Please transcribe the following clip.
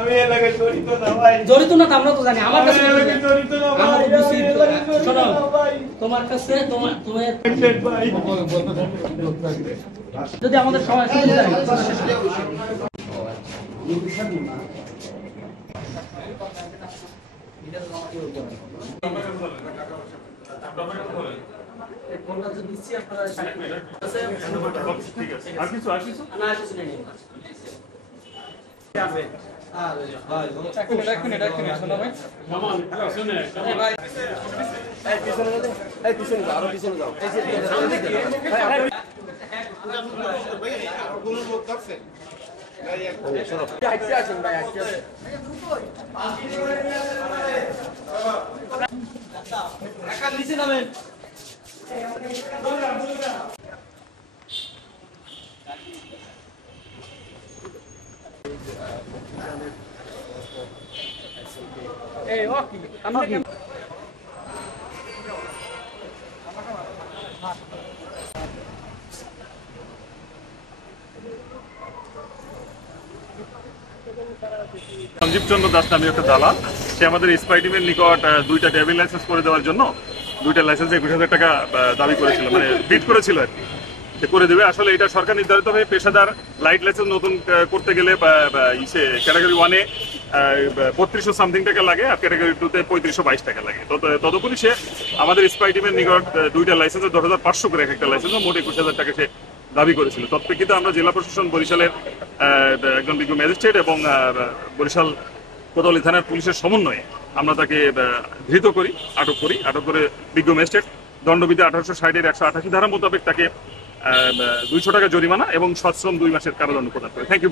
আমি এলাকায় জড়িত না ভাই। জড়িত না আমরা তো জানি। আমার কাছে জড়িত না ভাই। শোনো, তোমার কাছে তোমার ভাই যদি আমাদের সময় সুবিধা দেয় সঞ্জীব চন্দ্র দাস নামে একটা দালাল, সে আমাদের স্পাই টিমের নিকট দুইটা ড্রাইভিং লাইসেন্স করে দেওয়ার জন্য দুইটা লাইসেন্স 21,000 টাকা দাবি করেছিল, মানে বিড করেছিল আর কি, সে করে দেবে। আসলে এটা সরকার নির্ধারিতভাবে পেশাদার লাইট লাইসেন্স নতুন করতে গেলে ক্যাটাগরি 1-এ 3200 সামথিং টাকা লাগে, আর ক্যাটাগরি 2-তে 3522 টাকা লাগে। তদুপরি সে আমাদের স্পাই টিমের নিকট দুইটা লাইসেন্সে 10,500 করে একটা লাইসেন্স, মোট 21,000 টাকা সে দাবি করেছিল। তৎপ্রেক্ষিতে আমরা জেলা প্রশাসন বরিশালের একজন বিজ্ঞ ম্যাজিস্ট্রেট এবং বরিশাল কোতোয়ালি থানার পুলিশের সমন্বয়ে আমরা তাকে ধৃত করি, আটক করে বিজ্ঞ ম্যাজিস্ট্রেট দণ্ডবিধি 1860-এর 188 ধারা মোতাবেক তাকে 200 টাকা জরিমানা এবং সশ্রম 2 মাসের কারাদণ্ড প্রদান করে। Thank you.